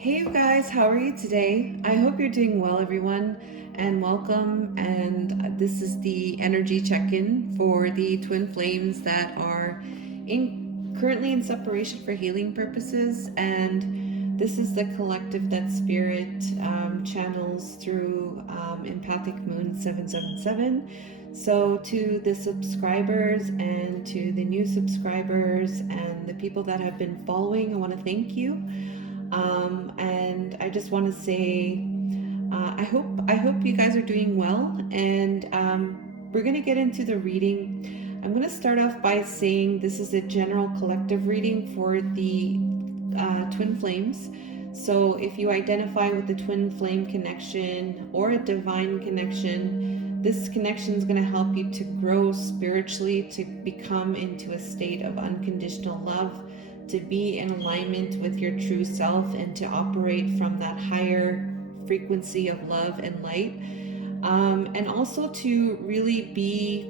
Hey you guys, how are you today? I hope you're doing well, everyone, and welcome. And this is the energy check-in for the twin flames that are currently in separation for healing purposes. And this is the collective that spirit channels through Empathic Moon 777. So to the subscribers and to the new subscribers and the people that have been following, I want to thank you. And I just want to say, I hope you guys are doing well, and we're gonna get into the reading. I'm gonna start off by saying this is a general collective reading for the twin flames. So if you identify with the twin flame connection or a divine connection, this connection is going to help you to grow spiritually, to become into a state of unconditional love, to be in alignment with your true self, and to operate from that higher frequency of love and light, and also to really be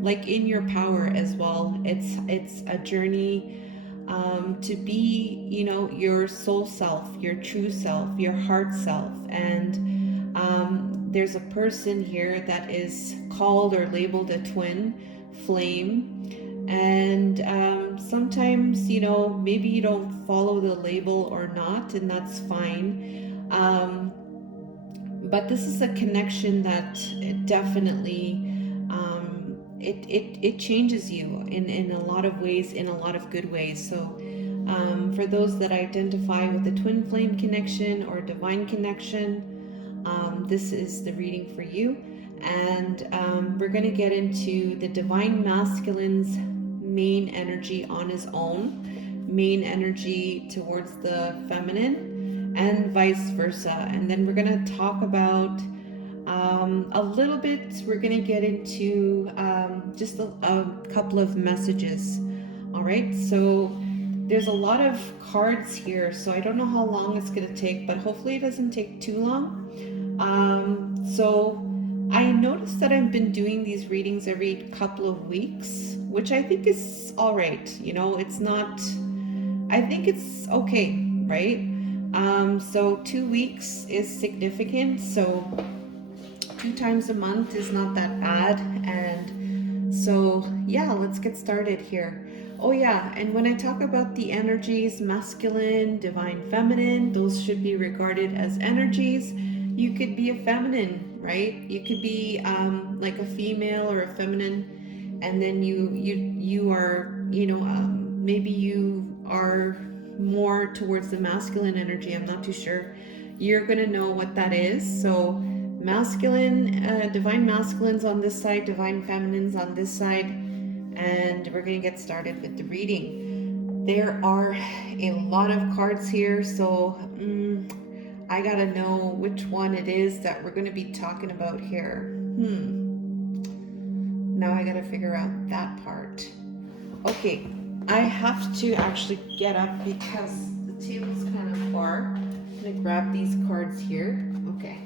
like in your power as well. It's a journey to be, your soul self, your true self, your heart self. And there's a person here that is called or labeled a twin flame. And sometimes, maybe you don't follow the label or not, and that's fine. But this is a connection that definitely it changes you in a lot of ways, in a lot of good ways. So for those that identify with the twin flame connection or divine connection, this is the reading for you. And we're going to get into the divine masculine's main energy on his own, main energy towards the feminine, and vice versa. And then we're going to talk about a little bit, we're going to get into just a couple of messages. All right, so there's a lot of cards here, so I don't know how long it's going to take, but hopefully it doesn't take too long. So I noticed that I've been doing these readings every couple of weeks, which I think is all right. It's not, I think it's okay, right? So 2 weeks is significant. So 2 times a month is not that bad. And so, yeah, let's get started here. Oh yeah, and when I talk about the energies, masculine, divine, feminine, those should be regarded as energies. You could be a feminine, right? You could be like a female or a feminine, and then you are, maybe you are more towards the masculine energy. I'm not too sure. You're gonna know what that is. So masculine, divine masculines on this side, divine feminines on this side, and we're gonna get started with the reading. There are a lot of cards here, so I gotta know which one it is that we're gonna be talking about here. Now I gotta figure out that part. Okay, I have to actually get up because the table's kind of far. I'm gonna grab these cards here. Okay.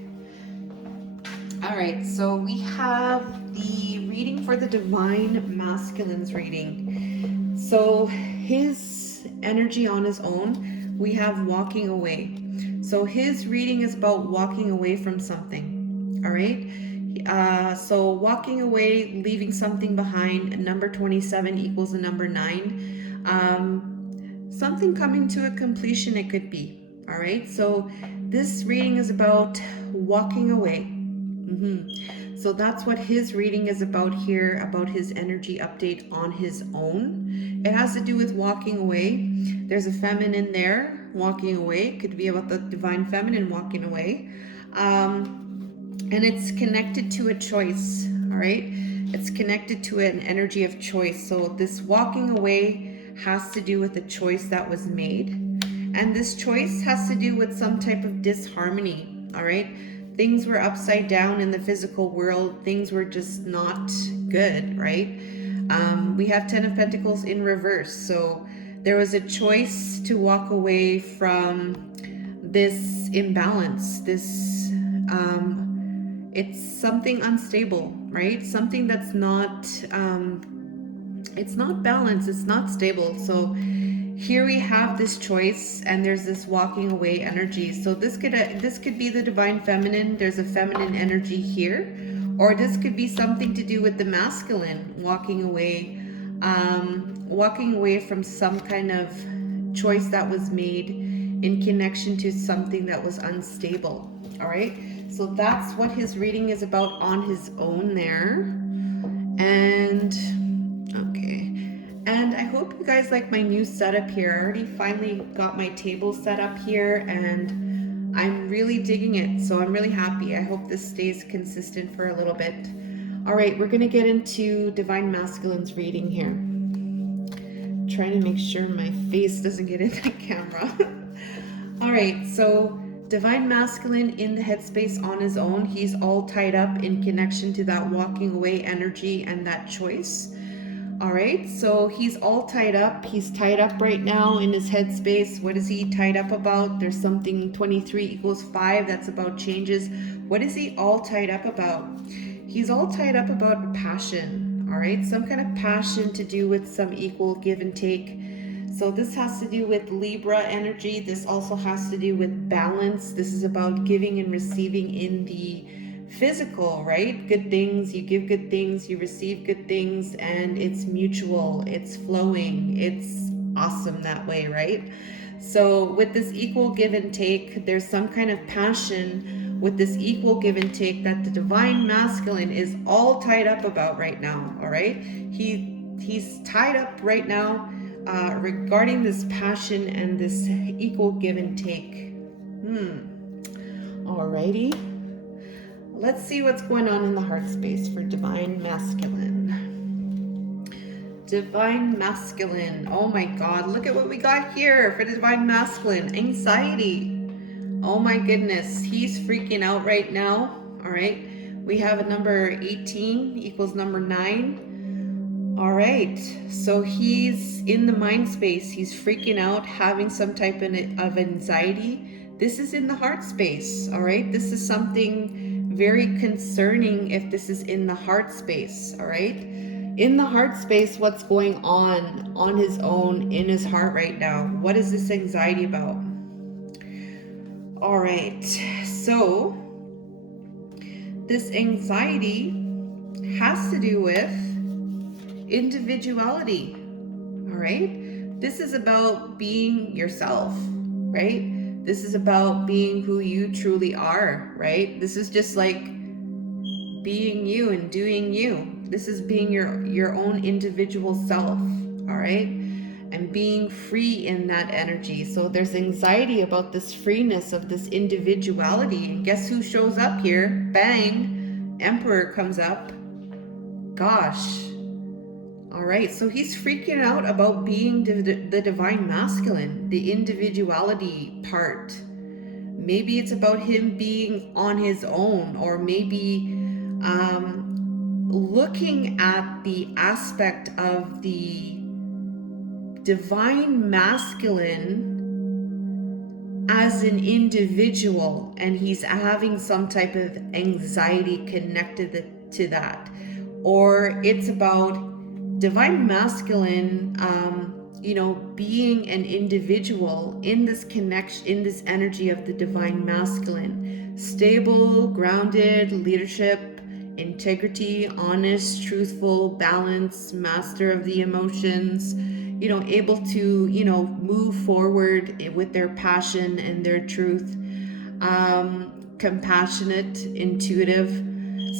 All right, so we have the reading for the divine masculine's reading. So his energy on his own, we have walking away. So his reading is about walking away from something. All right. So walking away, leaving something behind. Number 27 equals the number 9. Something coming to a completion, it could be. All right. So this reading is about walking away. So that's what his reading is about here, about his energy update on his own. It has to do with walking away. There's a feminine there, walking away. It could be about the divine feminine walking away. And it's connected to a choice, all right? It's connected to an energy of choice. So this walking away has to do with a choice that was made. And this choice has to do with some type of disharmony, all right? Things were upside down in the physical world. Things were just not good, right? We have 10 of Pentacles in reverse. So there was a choice to walk away from this imbalance, this, it's something unstable, right? Something that's not, it's not balanced, it's not stable. So here we have this choice, and there's this walking away energy. So this could be the divine feminine. There's a feminine energy here, or this could be something to do with the masculine, walking away from some kind of choice that was made in connection to something that was unstable. All right, so that's what his reading is about on his own there. And okay, and I hope you guys like my new setup here. I already finally got my table set up here, and I'm really digging it, so I'm really happy. I hope this stays consistent for a little bit. All right, we're gonna get into Divine Masculine's reading here. Trying to make sure my face doesn't get in the camera. All right, so Divine Masculine in the headspace on his own. He's all tied up in connection to that walking away energy and that choice. All right, so he's all tied up. He's tied up right now in his headspace. What is he tied up about? There's something 23 equals 5. That's about changes. What is he all tied up about? He's all tied up about passion. All right, some kind of passion to do with some equal give and take. So this has to do with Libra energy. This also has to do with balance. This is about giving and receiving in the physical, right? Good things, you give good things, you receive good things, and it's mutual, it's flowing, it's awesome that way, right? So with this equal give and take, there's some kind of passion with this equal give and take that the Divine Masculine is all tied up about right now. All right, he's tied up right now regarding this passion and this equal give and take. Alrighty, let's see what's going on in the heart space for Divine Masculine. Divine Masculine, oh my God, look at what we got here for the Divine Masculine. Anxiety. Oh my goodness, he's freaking out right now. All right, we have a number 18 equals number 9. All right, so he's in the mind space. He's freaking out, having some type of anxiety. This is in the heart space. All right, this is something very concerning if this is in the heart space. All right, in the heart space, what's going on his own in his heart right now? What is this anxiety about? All right, so this anxiety has to do with individuality. All right, this is about being yourself, right? This is about being who you truly are, right? This is just like being you and doing you. This is being your own individual self, all right? And being free in that energy. So there's anxiety about this freeness of this individuality. And guess who shows up here? Bang, Emperor comes up. Gosh. All right, so he's freaking out about being the Divine Masculine, the individuality part. Maybe it's about him being on his own, or maybe looking at the aspect of the Divine Masculine as an individual, and he's having some type of anxiety connected to that. Or it's about Divine Masculine, being an individual in this connection, in this energy of the Divine Masculine. Stable, grounded, leadership, integrity, honest, truthful, balanced, master of the emotions, able to, move forward with their passion and their truth, compassionate, intuitive.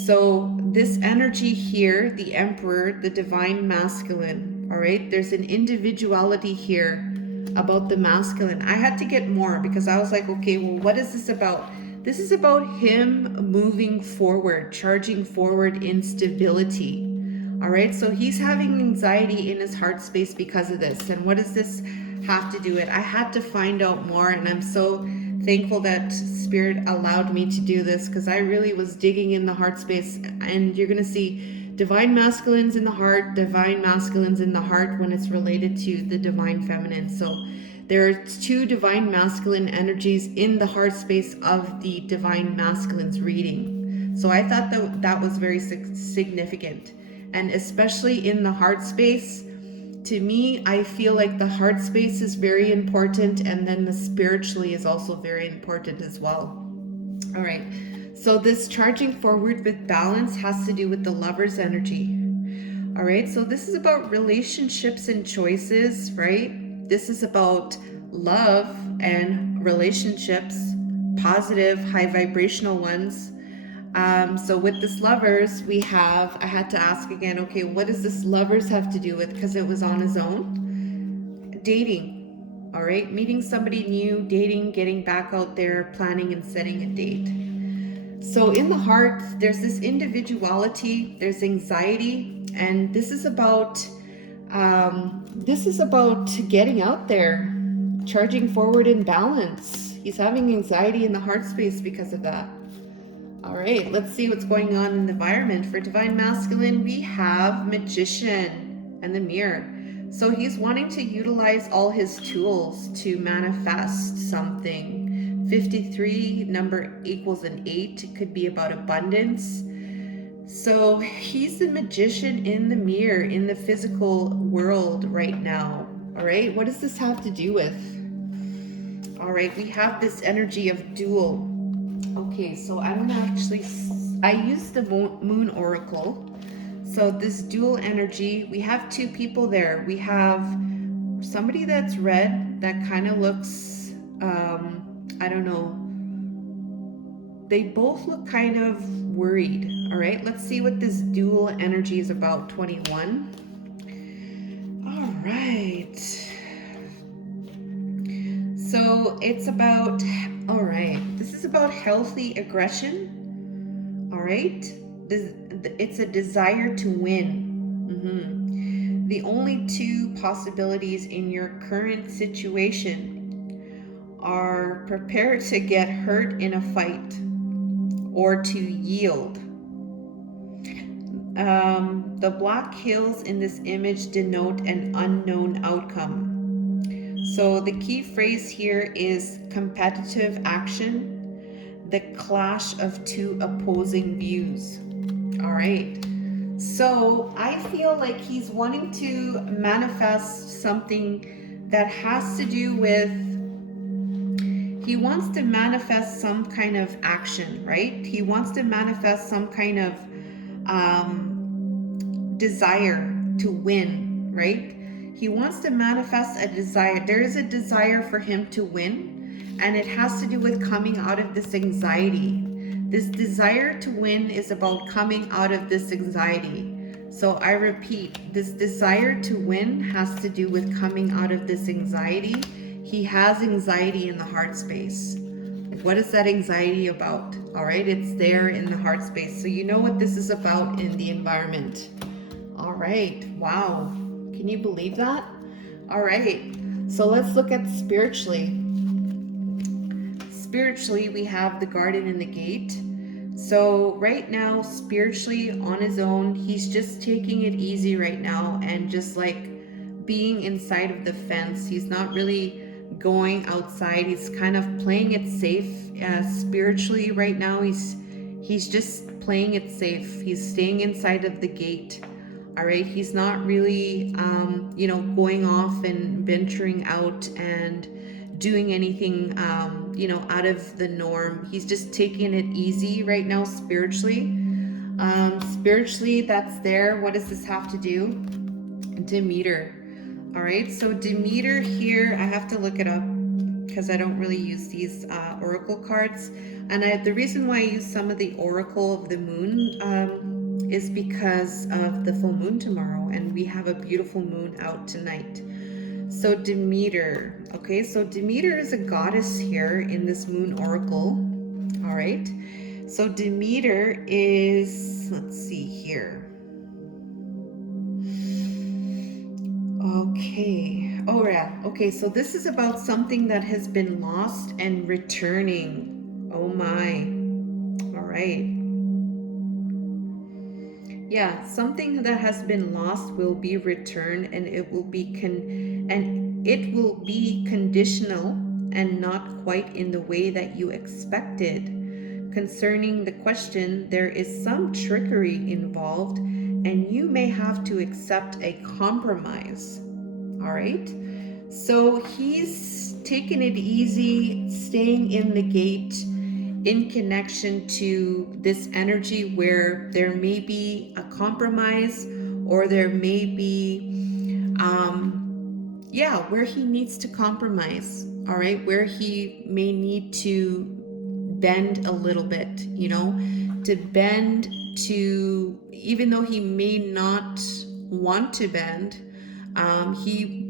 So this energy here, the Emperor, the Divine Masculine, all right, there's an individuality here about the masculine. I had to get more because I was like, okay, well, what is this about? This is about him moving forward, charging forward in stability. All right, so he's having anxiety in his heart space because of this. And what does this have to do with? I had to find out more, and I'm so thankful that Spirit allowed me to do this, because I really was digging in the heart space. And you're going to see Divine Masculines in the heart, Divine Masculines in the heart when it's related to the Divine Feminine. So there are 2 Divine Masculine energies in the heart space of the Divine Masculines reading. So I thought that was very significant. And especially in the heart space, To me, I feel like the heart space is very important, and then the spiritually is also very important as well. All right. So this charging forward with balance has to do with the lover's energy. All right. So this is about relationships and choices, right? This is about love and relationships, positive, high vibrational ones. So with this lovers, I had to ask again, okay, what does this lovers have to do with? Because it was on his own. Dating, all right? Meeting somebody new, dating, getting back out there, planning and setting a date. So in the heart, there's this individuality, there's anxiety, and this is about getting out there, charging forward in balance. He's having anxiety in the heart space because of that. All right, let's see what's going on in the environment. For Divine Masculine, we have Magician and the Mirror. So he's wanting to utilize all his tools to manifest something. 53, number equals an 8. It could be about abundance. So he's the magician in the mirror, in the physical world right now. All right, what does this have to do with? All right, we have this energy of dual. Okay, so I'm gonna I use the Moon Oracle. So this dual energy, we have two people there. We have somebody that's red that kind of looks, I don't know. They both look kind of worried. All right, let's see what this dual energy is about. 21. All right. So it's about, all right, this is about healthy aggression. All right. It's a desire to win. The only two possibilities in your current situation are prepare to get hurt in a fight or to yield. The black hills in this image denote an unknown outcome. So the key phrase here is competitive action, the clash of two opposing views. All right. So I feel like he's wanting to manifest something that has to do with, he wants to manifest some kind of action, right? He wants to manifest some kind of desire to win, right? He wants to manifest a desire. There is a desire for him to win, and it has to do with coming out of this anxiety. This desire to win is about coming out of this anxiety. So I repeat, this desire to win has to do with coming out of this anxiety. He has anxiety in the heart space. What is that anxiety about? All right, it's there in the heart space. So you know what this is about in the environment. All right, wow. Can you believe that? All right, so let's look at spiritually. Spiritually, we have the garden and the gate. So right now, spiritually on his own, he's just taking it easy right now and just like being inside of the fence. He's not really going outside. He's kind of playing it safe spiritually right now. He's just playing it safe. He's staying inside of the gate. All right, he's not really going off and venturing out and doing anything out of the norm. He's just taking it easy right now spiritually. Spiritually, that's there. What does this have to do? Demeter. All right, so Demeter here, I have to look it up because I don't really use these oracle cards. And the reason why I use some of the oracle of the moon is because of the full moon tomorrow, and we have a beautiful moon out tonight. So Demeter, okay, so Demeter is a goddess here in this moon oracle. All right, so Demeter is, let's see here. Okay, oh yeah, okay, so this is about something that has been lost and returning. Oh my, all right. Yeah, something that has been lost will be returned, and it will be conditional and not quite in the way that you expected. Concerning the question, there is some trickery involved, and you may have to accept a compromise. all right? So he's taking it easy, staying in the gate, in connection to this energy where there may be a compromise, or there may be where he needs to compromise, all right, where he may need to bend a little bit, to bend, to, even though he may not want to bend, he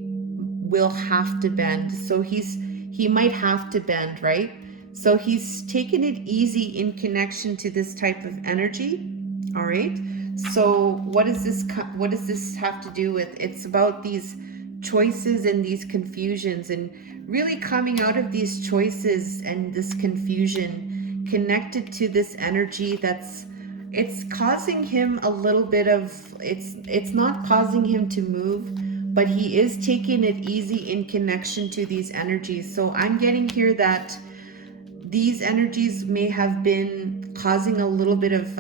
will have to bend. So he might have to bend, right? So he's taking it easy in connection to this type of energy, all right? So what does this have to do with? It's about these choices and these confusions, and really coming out of these choices and this confusion connected to this energy it's causing him a little bit of, it's not causing him to move, but he is taking it easy in connection to these energies. So I'm getting here that these energies may have been causing a little bit of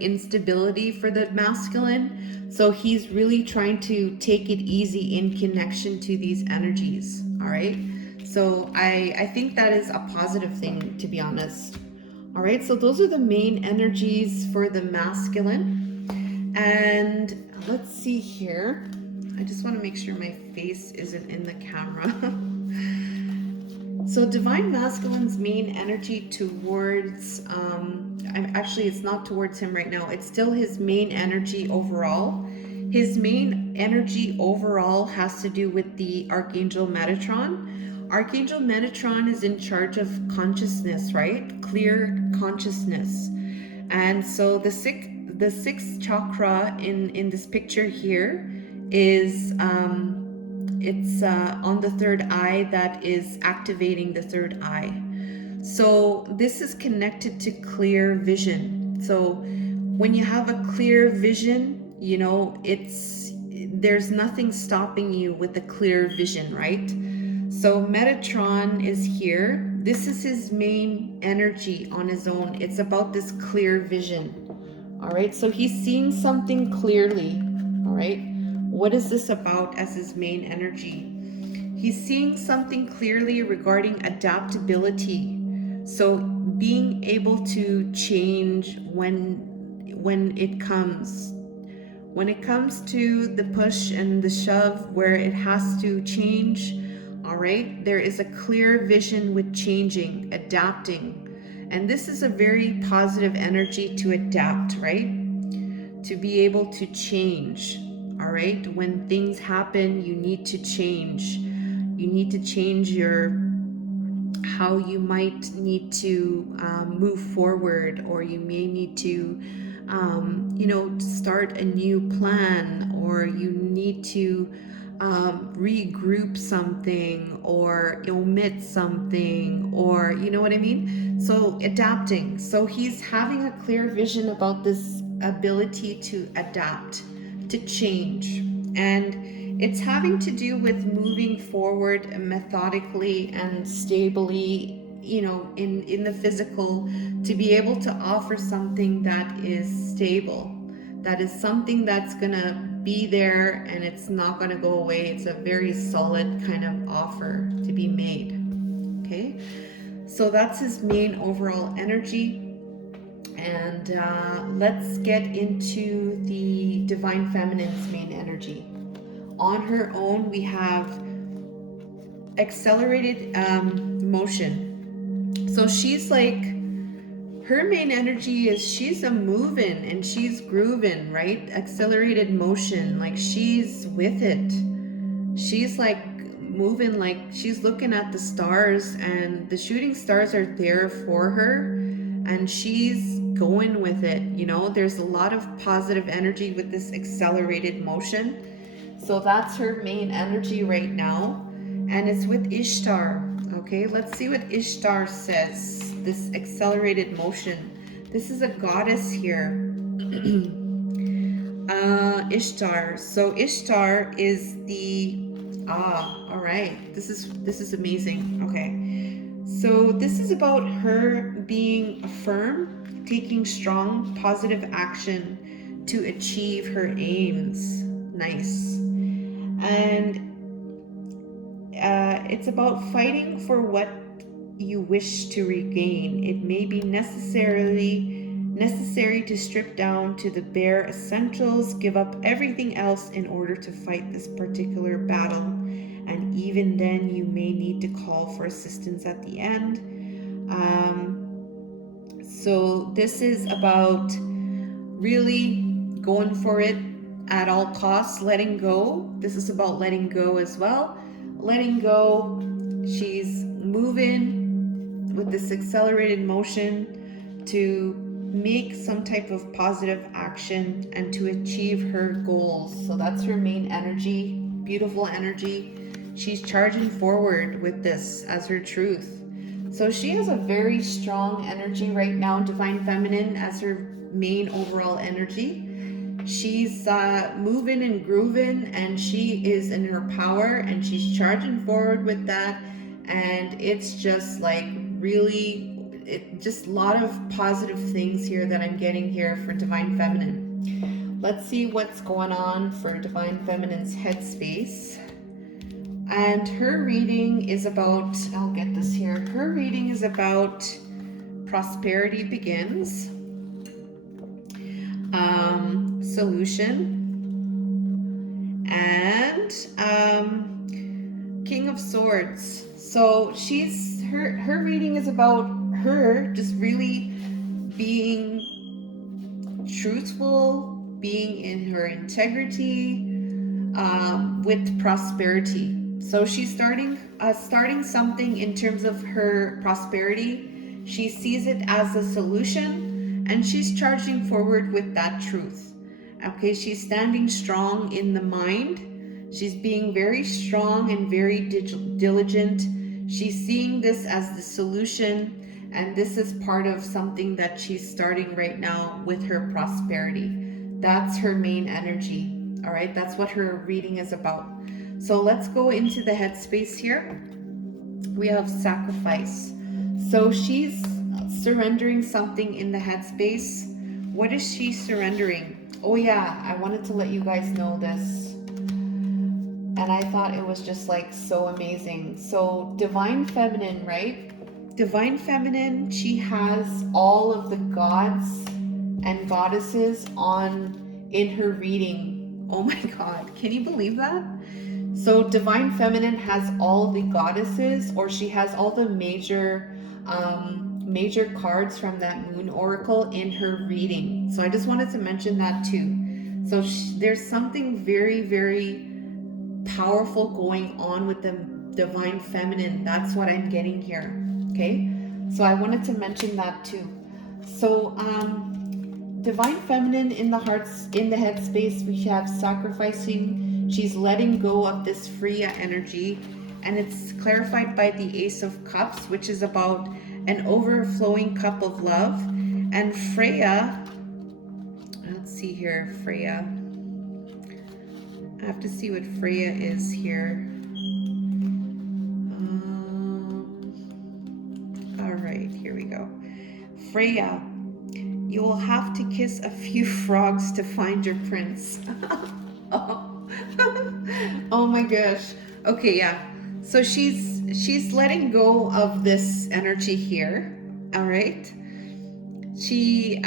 instability for the masculine. So he's really trying to take it easy in connection to these energies. All right. So I think that is a positive thing, to be honest. All right. So those are the main energies for the masculine. And let's see here. I just want to make sure my face isn't in the camera. So divine masculine's main energy towards, actually it's not towards him right now. It's still his main energy overall. His main energy overall has to do with the Archangel Metatron. Archangel Metatron is in charge of consciousness, right? Clear consciousness. And so the sixth chakra in this picture here is it's on the third eye, that is activating the third eye. So this is connected to clear vision. So when you have a clear vision, there's nothing stopping you with a clear vision, right? So Metatron is here. This is his main energy on his own. It's about this clear vision. All right, so he's seeing something clearly. All right, what is this about as his main energy? He's seeing something clearly regarding adaptability. So being able to change when it comes. When it comes to the push and the shove, where it has to change, all right, there is a clear vision with changing, adapting. And this is a very positive energy to adapt, right? To be able to change, all right? When things happen, you need to change. You need to change how you might need to move forward, or you may need to start a new plan, or you need to regroup something, or omit something, or you know what I mean? So adapting. So he's having a clear vision about this ability to adapt, to change. And it's having to do with moving forward methodically and stably, in the physical, to be able to offer something that is stable, that is something that's gonna be there and it's not gonna go away. It's a very solid kind of offer to be made. Okay, so that's his main overall energy. And let's get into the Divine Feminine's main energy. On her own, we have accelerated motion. So she's like, her main energy is she's a moving and she's grooving, right? Accelerated motion, like she's with it. She's like moving, like she's looking at the stars, and the shooting stars are there for her, and she's going with it. There's a lot of positive energy with this accelerated motion. So that's her main energy right now, and it's with Ishtar. Okay, let's see what Ishtar says. This accelerated motion. This is a goddess here. Ishtar. So Ishtar is the all right. This is amazing. Okay. So this is about her being firm, taking strong, positive action to achieve her aims. Nice. And it's about fighting for what you wish to regain. It may be necessary to strip down to the bare essentials, give up everything else in order to fight this particular battle. And even then, you may need to call for assistance at the end. So this is about really going for it at all costs, letting go. This is about letting go as well. Letting go. She's moving with this accelerated motion to make some type of positive action and to achieve her goals. So that's her main energy, beautiful energy. She's charging forward with this as her truth. So she has a very strong energy right now, Divine Feminine, as her main overall energy. She's moving and grooving, and she is in her power, and she's charging forward with that. And it's just like really, just a lot of positive things here that I'm getting here for Divine Feminine. Let's see what's going on for Divine Feminine's headspace. And her reading is about, I'll get this here. Her reading is about prosperity begins, solution, and King of Swords. So her reading is about her just really being truthful, being in her integrity, with prosperity. So she's starting something in terms of her prosperity. She sees it as a solution, and she's charging forward with that truth. Okay, she's standing strong in the mind. She's being very strong and very diligent. She's seeing this as the solution, and this is part of something that she's starting right now with her prosperity. That's her main energy. All right, that's what her reading is about. So let's go into the headspace here. We have sacrifice. So she's surrendering something in the headspace. What is she surrendering? Oh yeah, I wanted to let you guys know this. And I thought it was just like so amazing. So Divine Feminine, right? Divine Feminine, she has all of the gods and goddesses in her reading. Oh my God, can you believe that? So Divine Feminine has all the goddesses, or she has all the major cards from that Moon Oracle in her reading. So I just wanted to mention that too. So there's something very, very powerful going on with the Divine Feminine. That's what I'm getting here. Okay, so I wanted to mention that too. So Divine Feminine in the headspace, we have sacrificing. She's letting go of this Freya energy, and it's clarified by the Ace of Cups, which is about an overflowing cup of love. And Freya, let's see here, Freya. I have to see what Freya is here. All right, here we go. Freya, you will have to kiss a few frogs to find your prince. Oh. Oh my gosh. Okay, yeah. So she's letting go of this energy here. All right. She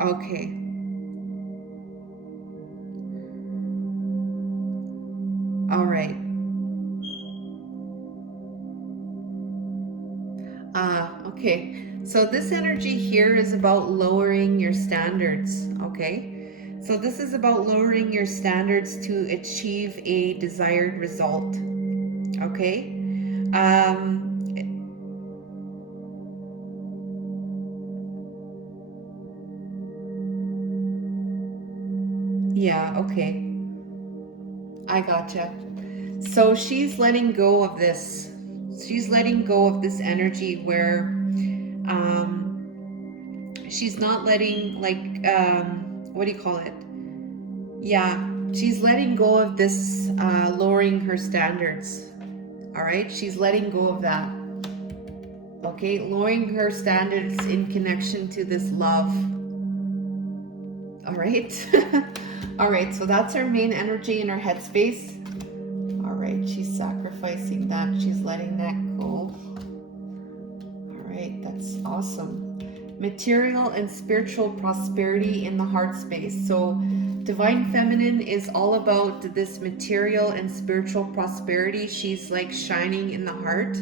okay. All right. Okay. So this energy here is about lowering your standards, okay? So this is about lowering your standards to achieve a desired result, okay? Yeah, okay. I gotcha. So she's letting go of this. She's letting go of this energy where she's not letting, like, what do you call it? Yeah, she's letting go of this lowering her standards. All right, she's letting go of that. Okay, lowering her standards in connection to this love. All right. All right, so that's her main energy in her headspace. All right, she's sacrificing that. She's letting that go. All right, that's awesome. Material and spiritual prosperity in the heart space. So Divine Feminine is all about this material and spiritual prosperity. She's like shining in the heart.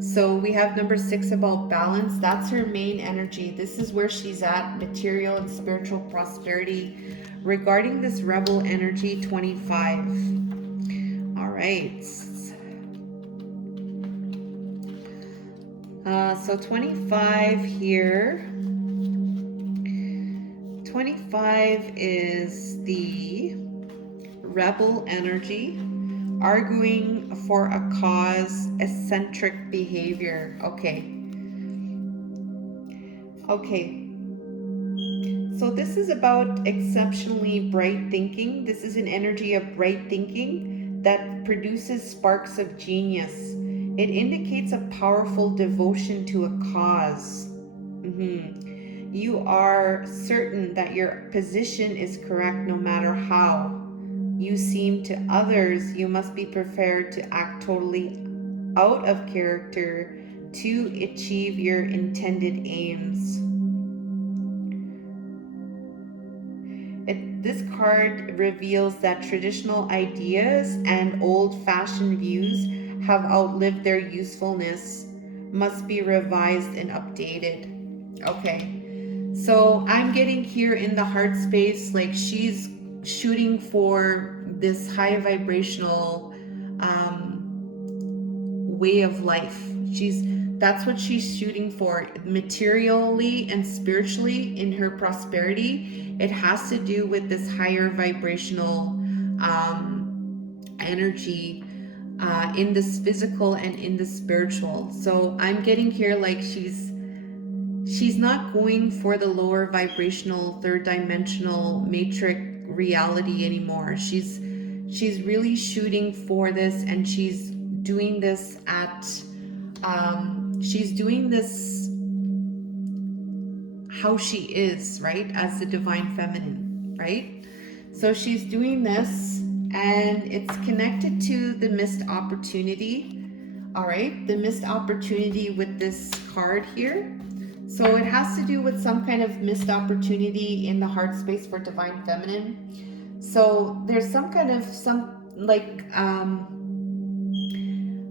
So we have number 6 about balance. That's her main energy. This is where she's at, material and spiritual prosperity. Regarding this rebel energy, 25. All right. So 25 here. 25 is the rebel energy, arguing for a cause, eccentric behavior. Okay. Okay. So this is about exceptionally bright thinking. This is an energy of bright thinking that produces sparks of genius. It indicates a powerful devotion to a cause. You are certain that your position is correct no matter how you seem to others. You must be prepared to act totally out of character to achieve your intended aims. This card reveals that traditional ideas and old-fashioned views have outlived their usefulness, must be revised and updated. Okay, so I'm getting here in the heart space, like she's shooting for this high vibrational way of life. That's what she's shooting for, materially and spiritually in her prosperity. It has to do with this higher vibrational energy in this physical and in the spiritual. So I'm getting here like she's not going for the lower vibrational third dimensional matrix reality anymore. She's really shooting for this, and she's doing this at she's doing this how she is, right, as the divine feminine, right? So she's doing this, and it's connected to the missed opportunity. All right, the missed opportunity with this card here. So it has to do with some kind of missed opportunity in the heart space for divine feminine. So there's some kind of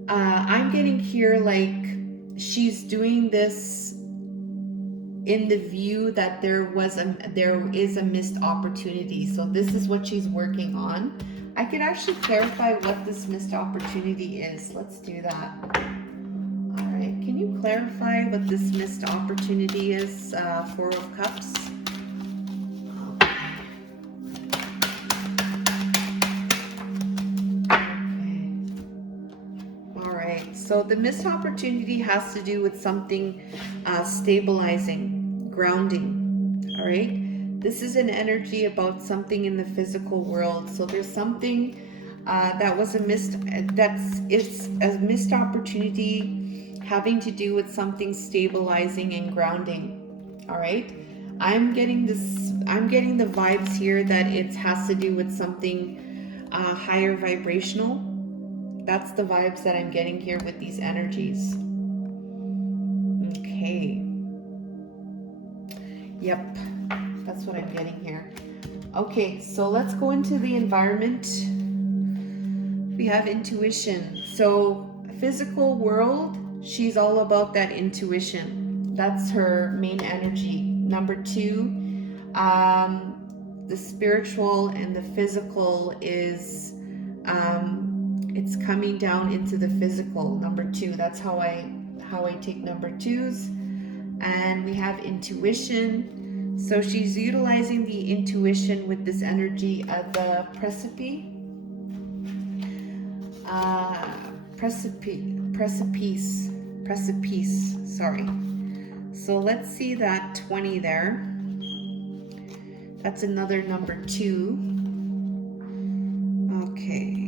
I'm getting here like she's doing this in the view that there is a missed opportunity. So this is what she's working on. I can actually clarify what this missed opportunity is. Let's do that. All right, can you clarify what this missed opportunity is? 4 of Cups. So the missed opportunity has to do with something stabilizing, grounding. All right. This is an energy about something in the physical world. So there's something that was it's a missed opportunity having to do with something stabilizing and grounding. All right. I'm getting the vibes here that it has to do with something higher vibrational. That's the vibes that I'm getting here with these energies. Okay. Yep. That's what I'm getting here. Okay, so let's go into the environment. We have intuition. So physical world, she's all about that intuition. That's her main energy. Number 2, the spiritual and the physical is it's coming down into the physical. Number 2, that's how I take number 2s. And we have intuition. So she's utilizing the intuition with this energy of the precipice. Sorry. So let's see that 20 there. That's another number 2. Okay.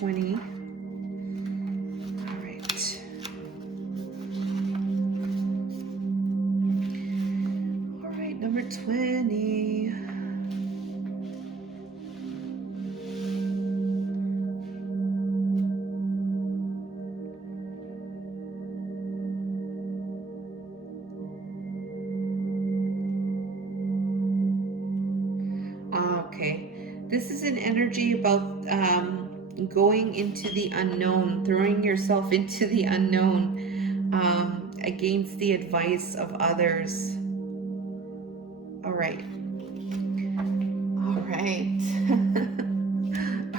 20. All right. This is an energy about going into the unknown, throwing yourself into the unknown against the advice of others. All right. All right.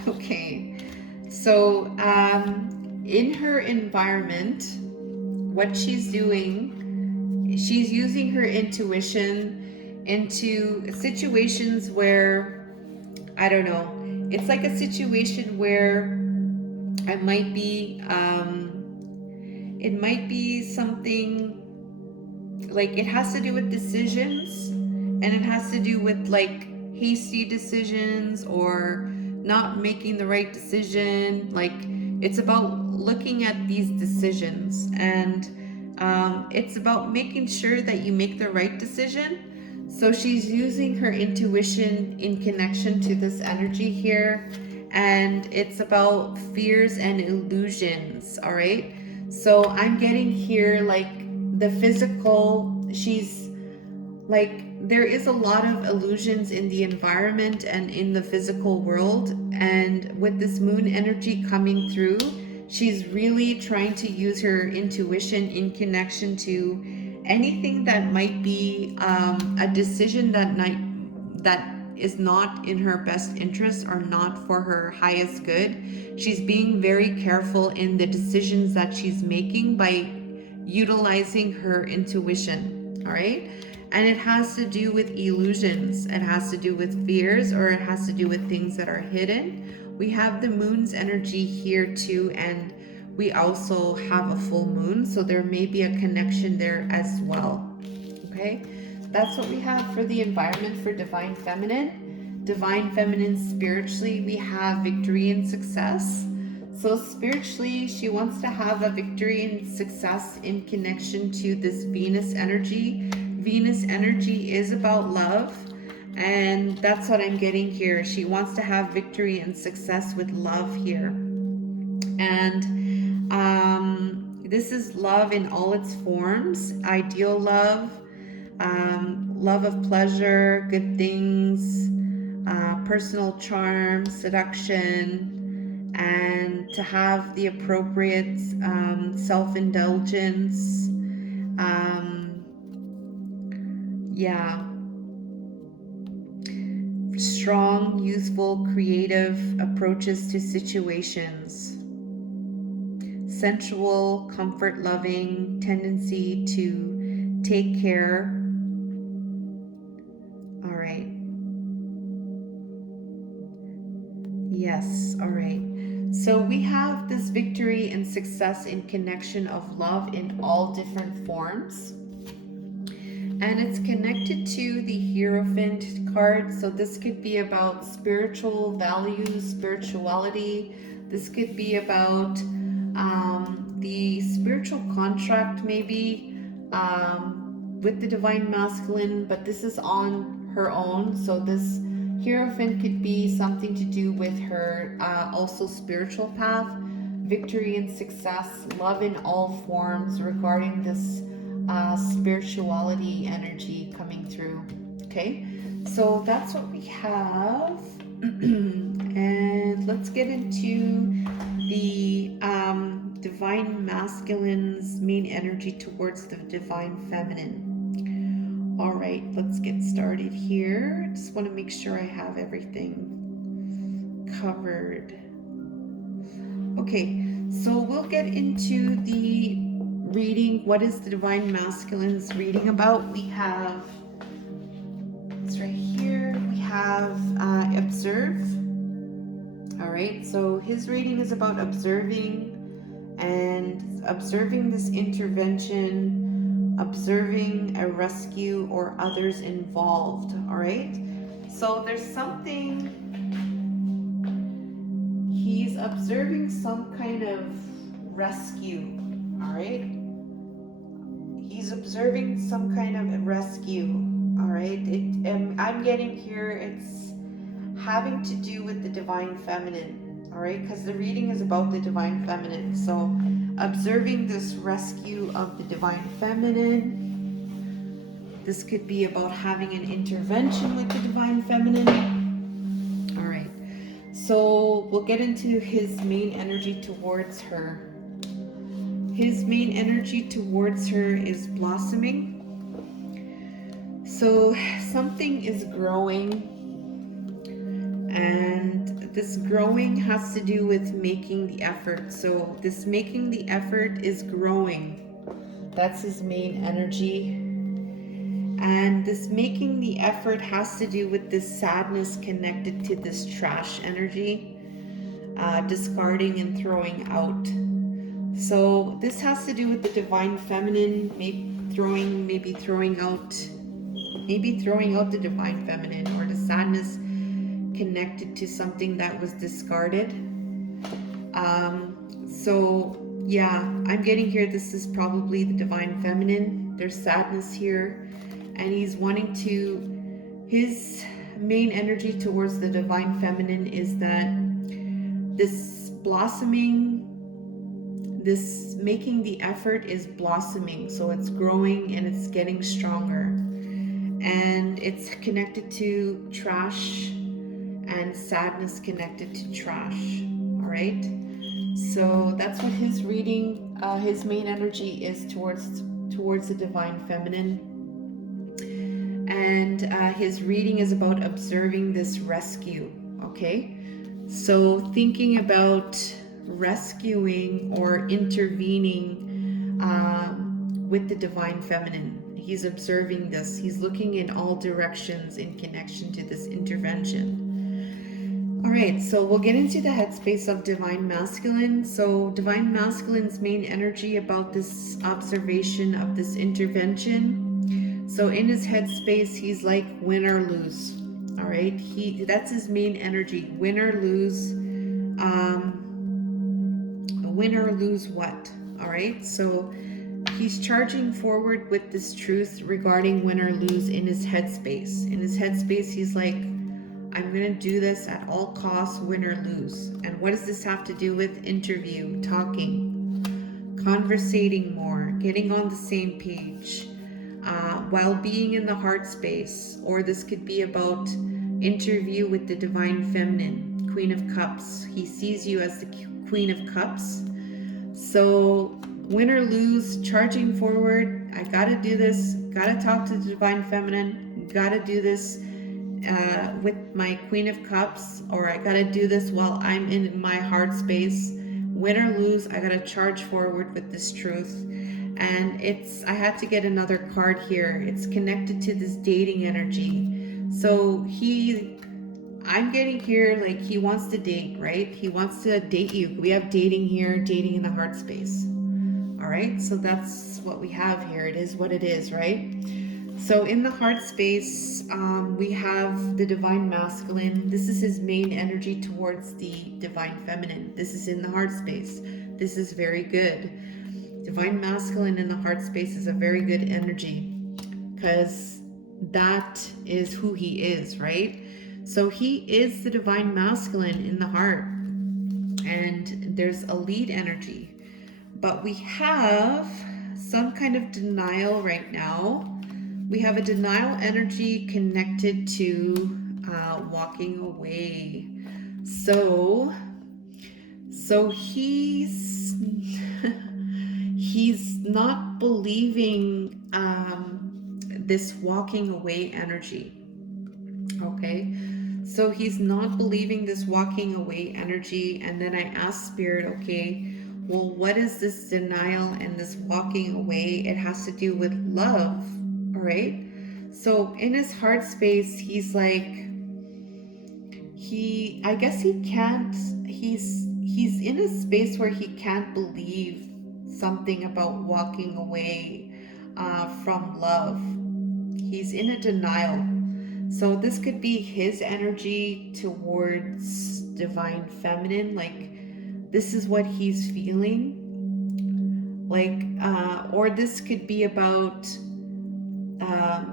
Okay. So in her environment, what she's doing, she's using her intuition into situations where, I don't know, it's like a situation where it might be something like it has to do with decisions, and it has to do with like hasty decisions or not making the right decision. Like it's about looking at these decisions, and it's about making sure that you make the right decision. So she's using her intuition in connection to this energy here, and it's about fears and illusions. All right, so I'm getting here like the physical, she's like, there is a lot of illusions in the environment and in the physical world, and with this moon energy coming through, she's really trying to use her intuition in connection to anything that might be a decision that is not in her best interest or not for her highest good. She's being very careful in the decisions that she's making by utilizing her intuition. All right, and it has to do with illusions, it has to do with fears, or it has to do with things that are hidden. We have the moon's energy here too, and we also have a full moon, so there may be a connection there as well. Okay, that's what we have for the environment for divine feminine. Divine feminine spiritually, we have victory and success. So spiritually, she wants to have a victory and success in connection to this Venus energy. Venus energy is about love, and that's what I'm getting here. She wants to have victory and success with love here. And this is love in all its forms: ideal love, love of pleasure, good things, personal charm, seduction, and to have the appropriate self-indulgence. Yeah. Strong, youthful, creative approaches to situations. Sensual, comfort-loving tendency to take care. All right. Yes, all right. So we have this victory and success in connection of love in all different forms. And it's connected to the Hierophant card. So this could be about spiritual values, spirituality. This could be about the spiritual contract, maybe with the divine masculine, but this is on her own. So this Hierophant could be something to do with her also spiritual path, victory and success, love in all forms regarding this spirituality energy coming through. Okay, so that's what we have. And let's get into the divine masculine's main energy towards the divine feminine. All right, let's get started here. Just want to make sure I have everything covered. Okay, so we'll get into the reading. What is the divine masculine's reading about? We have, it's right here, we have observe. All right, so his reading is about observing and observing this intervention, observing a rescue or others involved. All right, so there's something, he's observing some kind of rescue. All right, he's observing some kind of rescue. All right, I'm getting here, it's having to do with the divine feminine. All right, because the reading is about the divine feminine. So observing this rescue of the divine feminine. This could be about having an intervention with the divine feminine. All right. So we'll get into his main energy towards her. His main energy towards her is blossoming. So something is growing, and this growing has to do with making the effort. So this making the effort is growing. That's his main energy. And this making the effort has to do with this sadness connected to this trash energy, discarding and throwing out. So this has to do with the divine feminine, maybe throwing out the divine feminine, or the sadness connected to something that was discarded. So yeah, I'm getting here, this is probably the divine feminine. There's sadness here, and he's wanting to, his main energy towards the divine feminine is that this blossoming, this making the effort is blossoming. So it's growing and it's getting stronger, and it's connected to trash and sadness connected to trash. All right, so that's what his reading, his main energy is towards the divine feminine. And his reading is about observing this rescue. Okay, so thinking about rescuing or intervening with the divine feminine. He's observing this. He's looking in all directions in connection to this intervention. All right, so we'll get into the headspace of divine masculine. So divine masculine's main energy about this observation of this intervention. So in his headspace, he's like win or lose. All right, that's his main energy. Win or lose. Win or lose what? All right, so he's charging forward with this truth regarding win or lose in his headspace. In his headspace, he's like, I'm going to do this at all costs, win or lose. And what does this have to do with? Interview, talking, conversating more, getting on the same page, while being in the heart space. Or this could be about interview with the divine feminine, Queen of Cups. He sees you as the Queen of Cups. So win or lose, charging forward. I got to do this, got to talk to the divine feminine, got to do this with my Queen of Cups, or I gotta do this while I'm in my heart space. Win or lose, I gotta charge forward with this truth. And I had to get another card here. It's connected to this dating energy. So I'm getting here like he wants to date, right? He wants to date you. We have dating here, dating in the heart space. All right, so that's what we have here. It is what it is, right? So in the heart space, we have the divine masculine. This is his main energy towards the divine feminine. This is in the heart space. This is very good. Divine masculine in the heart space is a very good energy, because that is who he is, right? So he is the divine masculine in the heart, and there's a lead energy. But we have some kind of denial right now. We have a denial energy connected to walking away. So he's he's not believing this walking away energy. Okay, so he's not believing this walking away energy. And then I asked Spirit, okay, well, what is this denial and this walking away? It has to do with love. All right, so in his heart space, he's like, I guess he can't, he's in a space where he can't believe something about walking away from love. He's in a denial. So this could be his energy towards divine feminine, like this is what he's feeling, like, or this could be about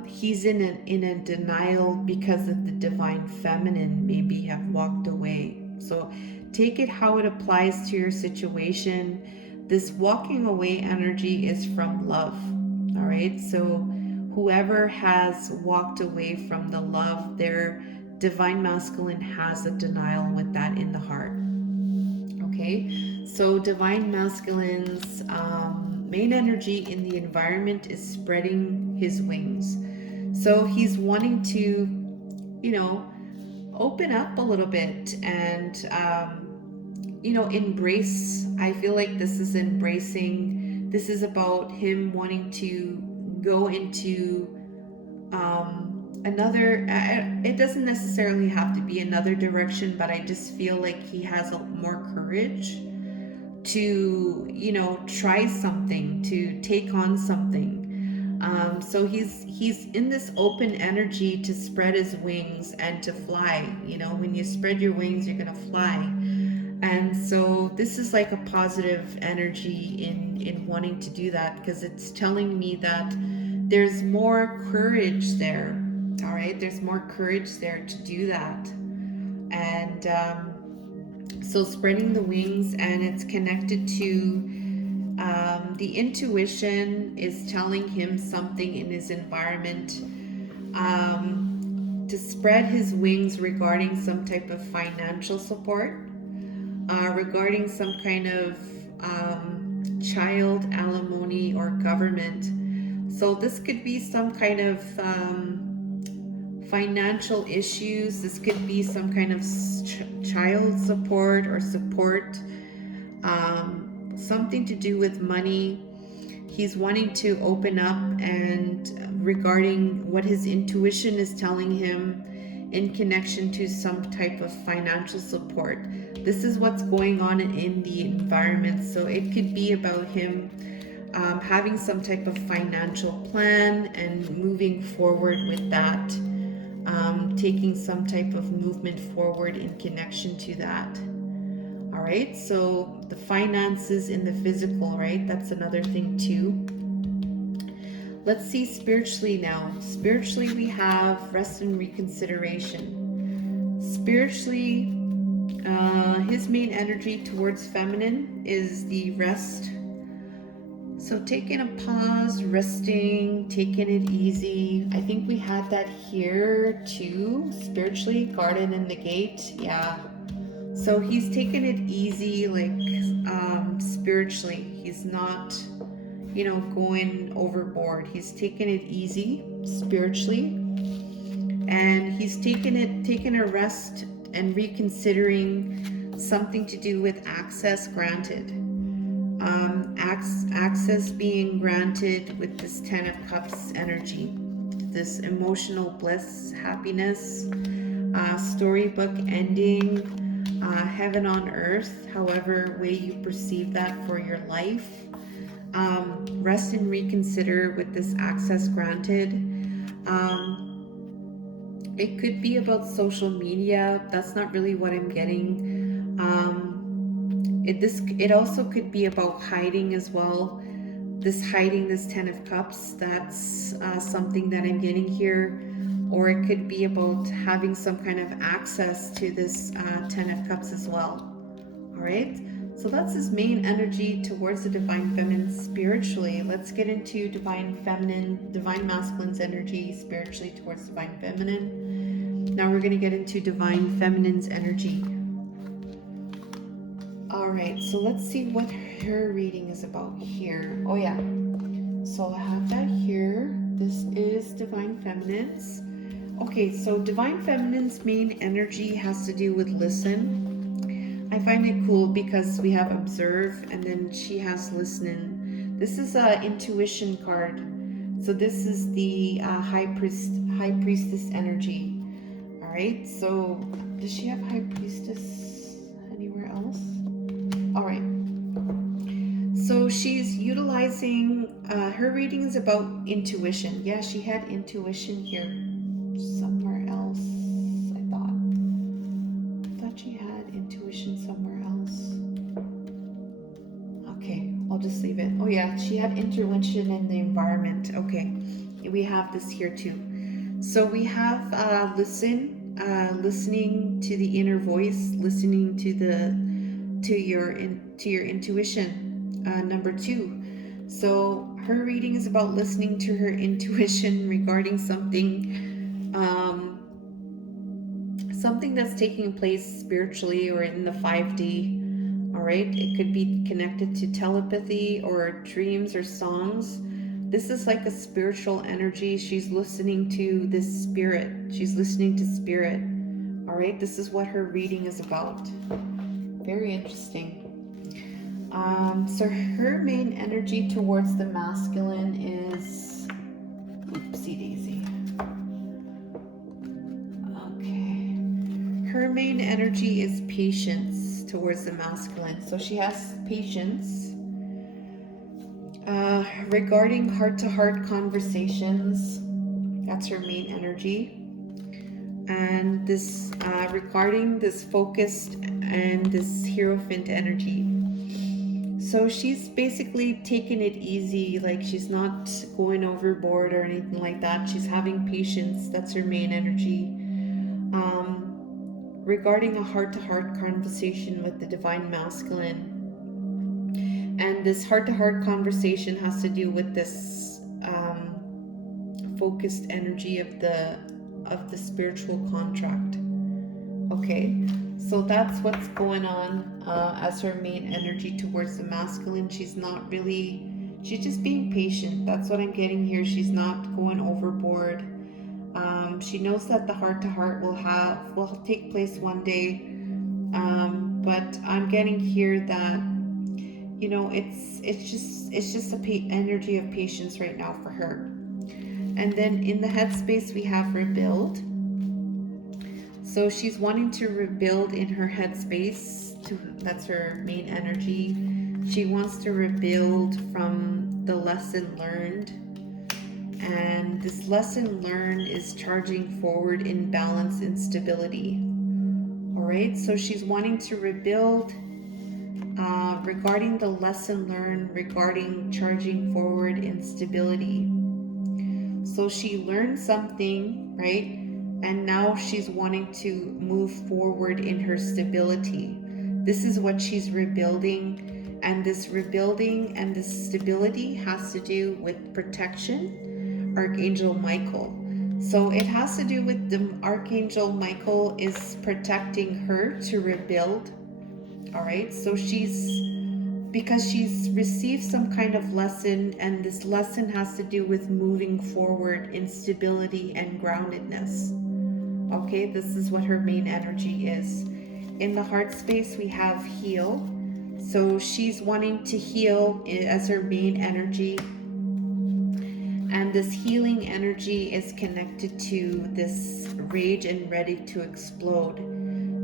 he's in a denial because of the divine feminine maybe have walked away. So take it how it applies to your situation. This walking away energy is from love. All right, so whoever has walked away from the love, they're divine masculine has a denial with that in the heart. Okay, so divine masculine's main energy in the environment is spreading his wings. So he's wanting to, open up a little bit and, embrace. I feel like this is embracing. This is about him wanting to go into another. It doesn't necessarily have to be another direction, but I just feel like he has more courage to, try something, to take on something. So he's in this open energy to spread his wings and to fly. When you spread your wings, you're gonna fly. And so this is like a positive energy in wanting to do that, because it's telling me that there's more courage there. All right, there's more courage there to do that. And so spreading the wings, and it's connected to the intuition is telling him something in his environment, to spread his wings regarding some type of financial support, regarding some kind of child alimony or government. So this could be some kind of financial issues. This could be some kind of child support or support, something to do with money. He's wanting to open up and regarding what his intuition is telling him in connection to some type of financial support. This is what's going on in the environment. So it could be about him having some type of financial plan and moving forward with that, taking some type of movement forward in connection to that. All right, so the finances in the physical, right? That's another thing too. Let's see spiritually now. Spiritually, we have rest and reconsideration. Spiritually, his main energy towards feminine is the rest. So taking a pause, resting, taking it easy. I think we had that here too, spiritually, garden in the gate. Yeah. So he's taking it easy, like spiritually. He's not, going overboard. He's taking it easy spiritually. And he's taking a rest and reconsidering something to do with access granted. Access being granted with this 10 of Cups energy, this emotional bliss, happiness, storybook ending, heaven on earth, however way you perceive that for your life. Rest and reconsider with this access granted. It could be about social media. That's not really what I'm getting. It also could be about hiding as well. This 10 of Cups, that's something that I'm getting here. Or it could be about having some kind of access to this 10 of Cups as well. All right, so that's his main energy towards the divine feminine spiritually. Let's get into divine masculine's energy spiritually towards divine feminine. Now we're going to get into divine feminine's energy. All right, so let's see what her reading is about here. Oh yeah, so I have that here. This is divine feminine's. Okay, so divine feminine's main energy has to do with listen. I find it cool because we have observe and then she has listening. This is a intuition card. So this is the high priestess energy. All right, so does she have high priestess anywhere else? All right. So she's utilizing, her reading is about intuition. Yeah, she had intuition here somewhere else, I thought she had intuition somewhere else. Okay, I'll just leave it. Oh yeah, she had intuition in the environment. Okay, we have this here too. So we have listening to the inner voice, listening to your intuition. Number 2. So her reading is about listening to her intuition regarding something something that's taking place spiritually or in the 5D. All right, it could be connected to telepathy or dreams or songs. This is like a spiritual energy. She's listening to this spirit. She's listening to spirit. All right, this is what her reading is about. Very interesting. So her main energy towards the masculine is, oopsie daisy. Okay. Her main energy is patience towards the masculine. So she has patience. Regarding heart-to-heart conversations, that's her main energy. And this regarding this focused and this Hierophant energy. So she's basically taking it easy, like she's not going overboard or anything like that. She's having patience. That's her main energy. Regarding a heart-to-heart conversation with the Divine Masculine. And this heart-to-heart conversation has to do with this focused energy of the spiritual contract. Okay, so that's what's going on as her main energy towards the masculine. She's just being patient. That's what I'm getting here. She's not going overboard. She knows that the heart-to-heart will take place one day. But I'm getting here that, you know, it's just a energy of patience right now for her. And then in the headspace we have rebuild. So she's wanting to rebuild in her headspace. That's her main energy. She wants to rebuild from the lesson learned. And this lesson learned is charging forward in balance and stability. All right, so she's wanting to rebuild regarding the lesson learned, regarding charging forward in stability. So she learned something, right? And now she's wanting to move forward in her stability. This is what she's rebuilding. And this rebuilding and this stability has to do with protection, Archangel Michael. So it has to do with the Archangel Michael is protecting her to rebuild. All right, so because she's received some kind of lesson, and this lesson has to do with moving forward in stability and groundedness. Okay, this is what her main energy is. In the heart space, we have heal. So she's wanting to heal as her main energy. And this healing energy is connected to this rage and ready to explode.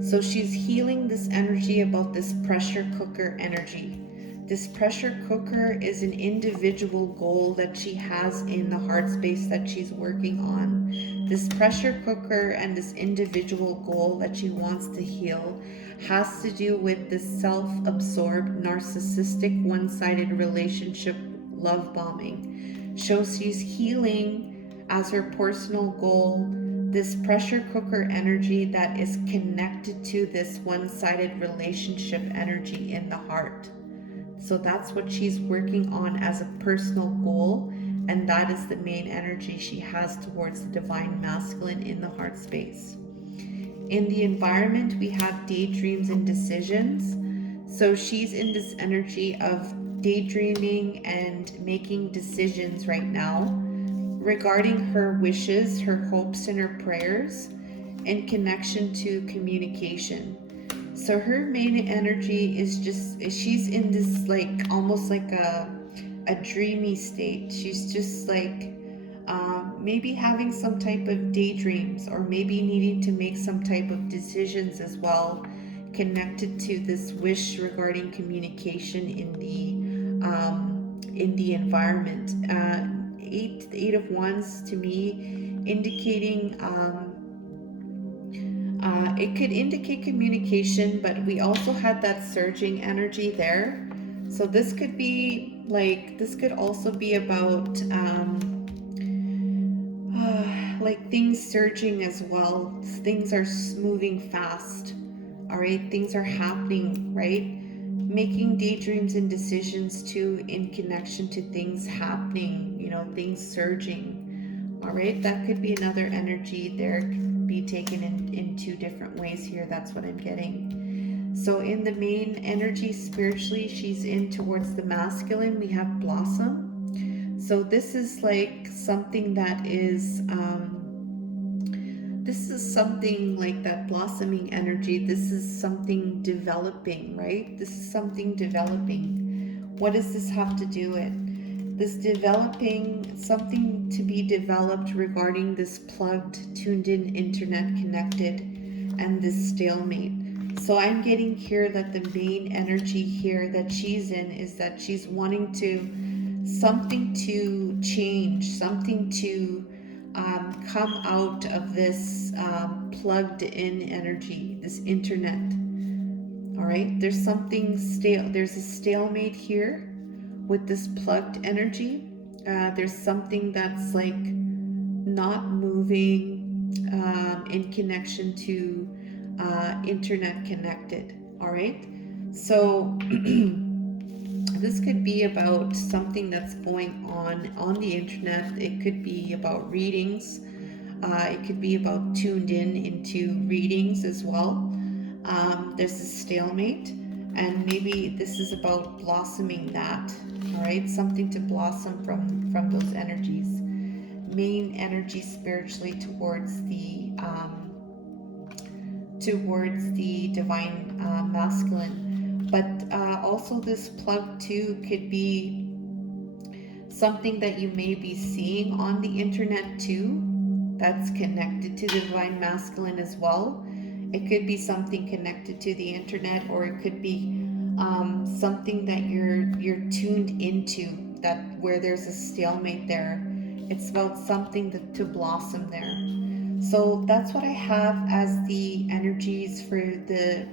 So she's healing this energy about this pressure cooker energy. This pressure cooker is an individual goal that she has in the heart space that she's working on. This pressure cooker and this individual goal that she wants to heal has to do with this self-absorbed, narcissistic, one-sided relationship love bombing. So she's healing as her personal goal this pressure cooker energy that is connected to this one-sided relationship energy in the heart. So that's what she's working on as a personal goal, and that is the main energy she has towards the Divine Masculine in the heart space. In the environment, we have daydreams and decisions. So she's in this energy of daydreaming and making decisions right now regarding her wishes, her hopes, and her prayers in connection to communication. So her main energy is she's in this like almost like a dreamy state. She's just like maybe having some type of daydreams, or maybe needing to make some type of decisions as well, connected to this wish regarding communication in the environment. Eight of Wands to me indicating it could indicate communication, but we also had that surging energy there. So this could be like, this could also be about like things surging as well. Things are moving fast. All right, things are happening, right? Making daydreams and decisions too in connection to things happening, you know, things surging. All right, that could be another energy there be taken in two different ways here. That's what I'm getting. So in the main energy spiritually, she's in towards the masculine. We have blossom. So this is like something that is this is something like that blossoming energy. This is something developing, right? This is something developing. What does this have to do with? This developing, something to be developed regarding this plugged, tuned in, internet connected, and this stalemate. So I'm getting here that the main energy here that she's in is that she's wanting something to change, something to come out of this plugged in energy, this internet. All right, there's something stale, there's a stalemate here with this plugged energy. There's something that's like not moving in connection to internet connected. All right, so this could be about something that's going on the internet. It could be about readings. It could be about tuned in into readings as well. There's a stalemate, and maybe this is about blossoming that. All right, something to blossom from those energies. Main energy spiritually towards the divine masculine, but also this plug too could be something that you may be seeing on the internet too, that's connected to the divine masculine as well. It could be something connected to the internet, or it could be something that you're tuned into, that where there's a stalemate there. It's about something to blossom there. So that's what I have as the energies for the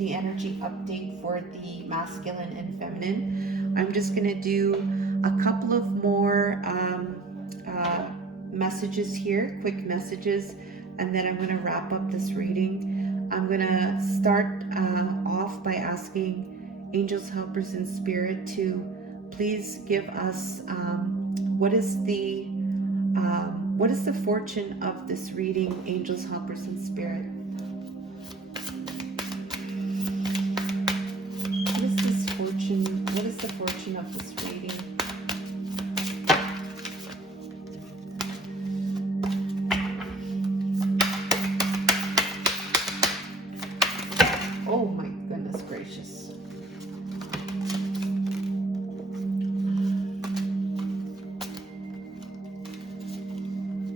energy update for the masculine and feminine. I'm just gonna do a couple of more messages here, quick messages, and then I'm going to wrap up this reading. I'm going to start off by asking angels, helpers, and spirit to please give us what is the fortune of this reading, angels, helpers, and spirit. What is this fortune? What is the fortune of this reading? Oh my goodness gracious.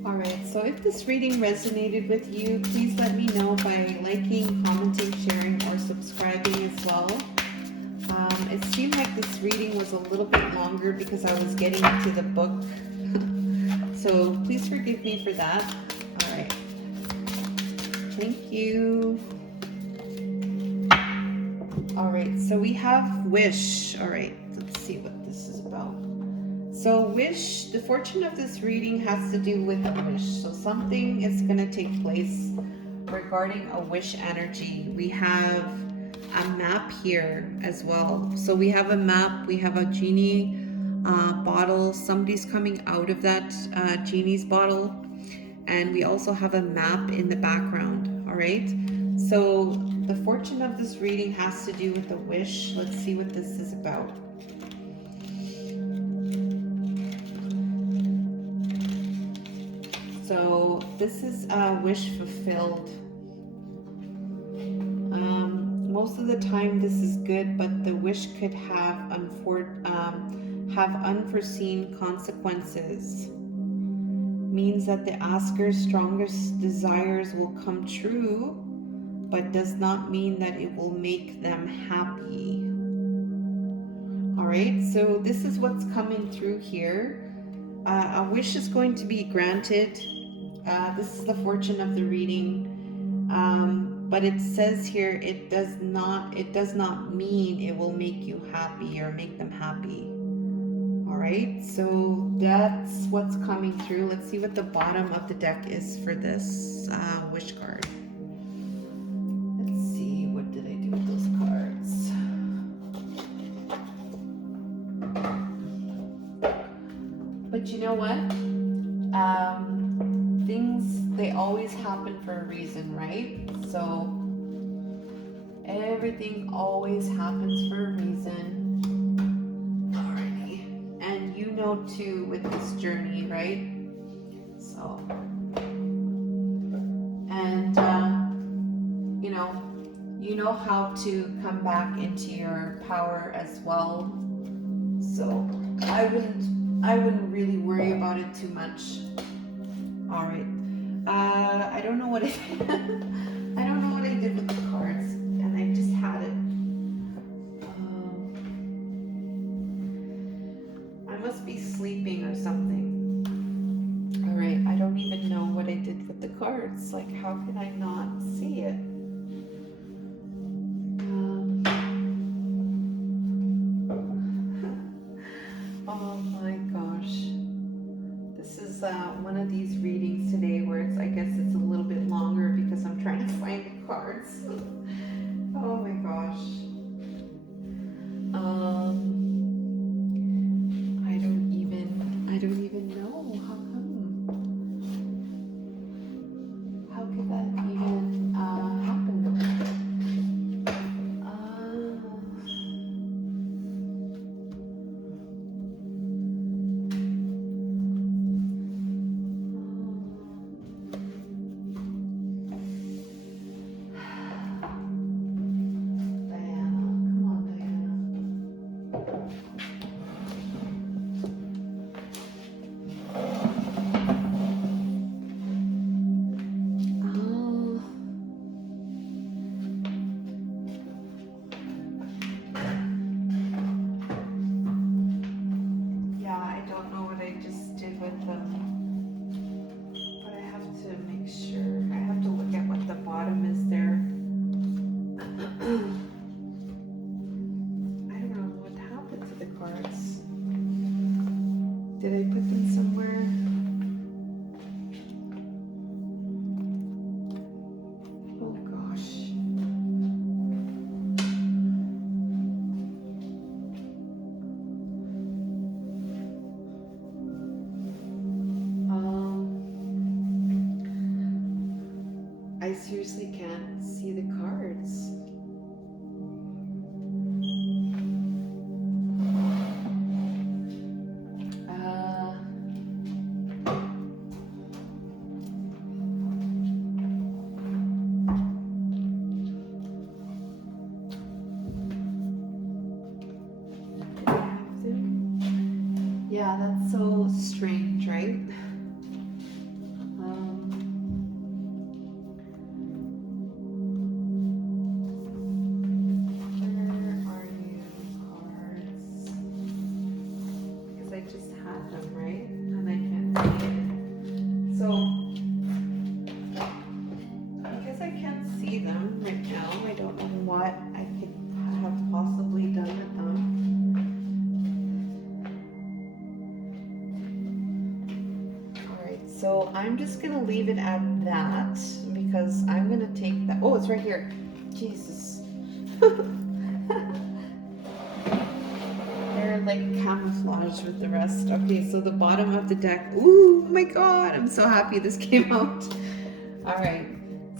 Alright, so if this reading resonated with you, please let me know by liking, commenting, sharing, or subscribing as well. It seemed like this reading was a little bit longer because I was getting into the book. So please forgive me for that. Alright. Thank you. Alright, so we have wish. Alright, let's see what this is about. So wish, the fortune of this reading has to do with a wish. So something is going to take place regarding a wish energy. We have a map here as well. So we have a map, we have a genie bottle. Somebody's coming out of that genie's bottle. And we also have a map in the background. Alright, so the fortune of this reading has to do with a wish. Let's see what this is about. So this is a wish fulfilled. Most of the time this is good, but the wish could have unforeseen consequences. Means that the asker's strongest desires will come true, but does not mean that it will make them happy. Alright, so this is what's coming through here. A wish is going to be granted. This is the fortune of the reading. But it says here it does not mean it will make you happy or make them happy. Alright, so that's what's coming through. Let's see what the bottom of the deck is for this wish card. Let's see, what did I do with those cards? But you know what? Things they always happen for a reason, right? So everything always happens for a reason. Alrighty. And you know too with this journey, right? So, and you know how to come back into your power as well. So I wouldn't really worry about it too much. All right. I don't know what I I don't know what I did with the cards, and I just had it. I must be sleeping or something. All right. I don't even know what I did with the cards. Like, how can I not see it? Oh my gosh. This is one of these readings today where it's, I guess it's a little bit longer because I'm trying to find the cards. Oh my gosh. I don't even know. How come? How could that even happen? Did I put them somewhere? Oh gosh. I seriously can't see the cards. Yeah, that's so strange, right? Where are you, cards? Because I just had them, right? And I can't see it. So, because I can't see them right now, I don't know what I could have possibly done with them. So I'm just going to leave it at that because I'm going to take that. Oh, it's right here. Jesus. They're like camouflage with the rest. Okay, so the bottom of the deck. Ooh, my God. I'm so happy this came out. All right.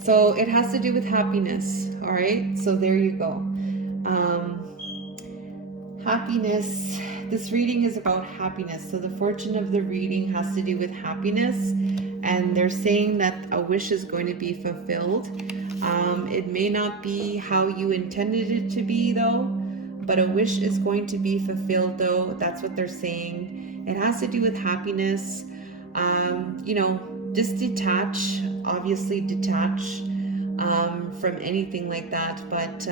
So it has to do with happiness. All right. So there you go. Happiness. This reading is about happiness. So the fortune of the reading has to do with happiness. And they're saying that a wish is going to be fulfilled. It may not be how you intended it to be though, but a wish is going to be fulfilled though. That's what they're saying. It has to do with happiness. Just detach, obviously detach from anything like that. But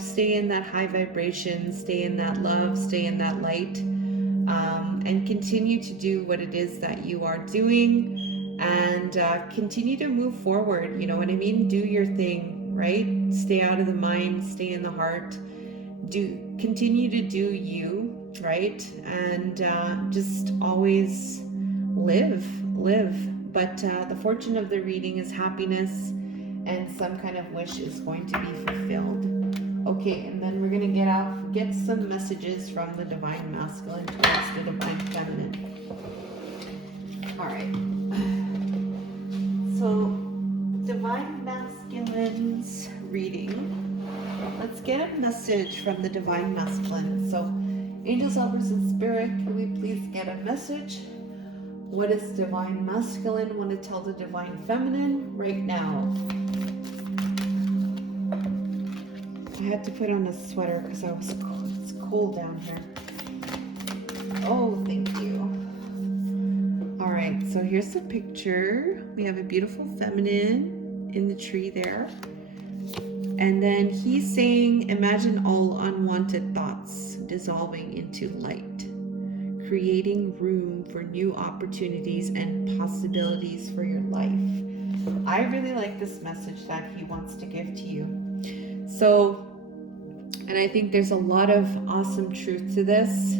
stay in that high vibration, stay in that love, stay in that light, and continue to do what it is that you are doing, and continue to move forward. You know what I mean? Do your thing, right? Stay out of the mind, stay in the heart. Continue to do you, right? And just always live. But the fortune of the reading is happiness, and some kind of wish is going to be fulfilled. Okay, and then we're going to get some messages from the Divine Masculine towards the Divine Feminine. All right. So, Divine Masculine's reading. Let's get a message from the Divine Masculine. So, angels, helpers, and spirit, can we please get a message? What does Divine Masculine want to tell the Divine Feminine right now? I had to put on a sweater because it's cold down here. Oh, thank you. All right, so here's the picture. We have a beautiful feminine in the tree there. And then he's saying, imagine all unwanted thoughts dissolving into light, creating room for new opportunities and possibilities for your life. I really like this message that he wants to give to you. So, and I think there's a lot of awesome truth to this.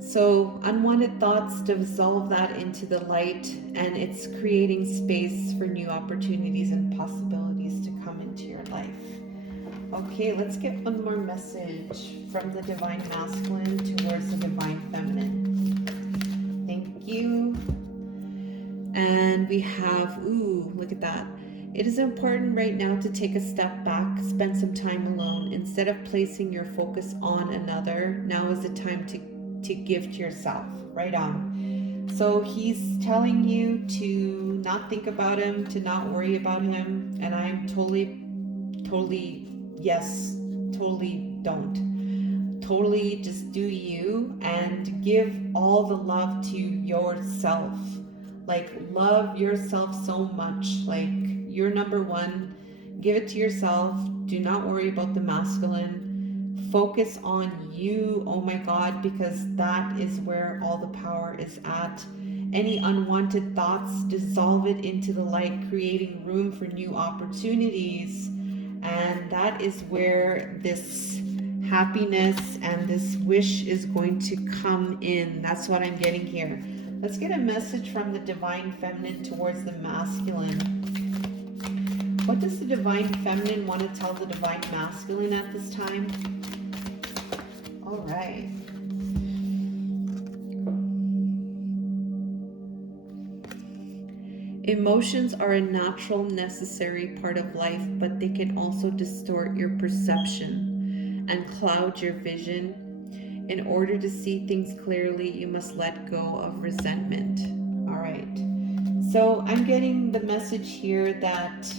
So unwanted thoughts, dissolve that into the light, and it's creating space for new opportunities and possibilities to come into your life. Okay, let's get one more message from the Divine Masculine towards the Divine Feminine. Thank you. And we have, look at that. It is important right now to take a step back, spend some time alone. Instead of placing your focus on another, now is the time to give to yourself. Right on. So he's telling you to not think about him, to not worry about him. And I'm totally don't. Totally just do you and give all the love to yourself. Like, love yourself so much. Like, you're number one. Give it to yourself. Do not worry about the masculine. Focus on you, oh my God, because that is where all the power is at. Any unwanted thoughts, dissolve it into the light, creating room for new opportunities. And that is where this happiness and this wish is going to come in. That's what I'm getting here. Let's get a message from the Divine Feminine towards the masculine. What does the Divine Feminine want to tell the Divine Masculine at this time? All right. Emotions are a natural, necessary part of life, but they can also distort your perception and cloud your vision. In order to see things clearly, you must let go of resentment. All right. So I'm getting the message here that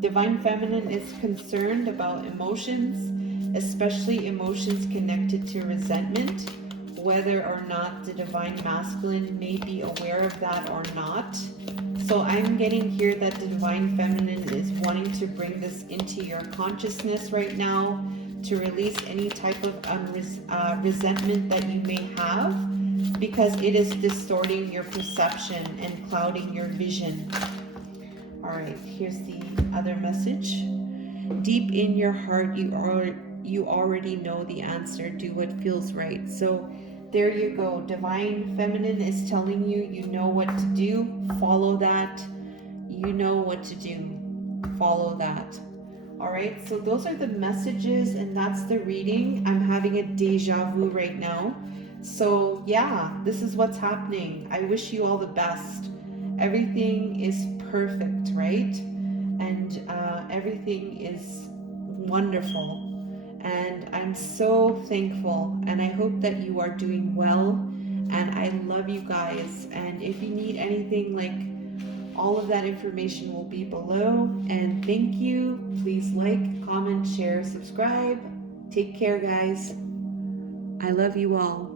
Divine Feminine is concerned about emotions, especially emotions connected to resentment, whether or not the Divine Masculine may be aware of that or not. So I'm getting here that the Divine Feminine is wanting to bring this into your consciousness right now, to release any type of resentment that you may have, because it is distorting your perception and clouding your vision. All right, here's the other message. Deep in your heart, you already know the answer. Do what feels right. So there you go. Divine Feminine is telling you, you know what to do. Follow that. You know what to do. Follow that. All right, so those are the messages, and that's the reading. I'm having a deja vu right now. So yeah, this is what's happening. I wish you all the best. Everything is perfect, right? And everything is wonderful. And I'm so thankful, and I hope that you are doing well. And I love you guys. And if you need anything, like, all of that information will be below. And thank you. Please like, comment, share, subscribe. Take care, guys. I love you all.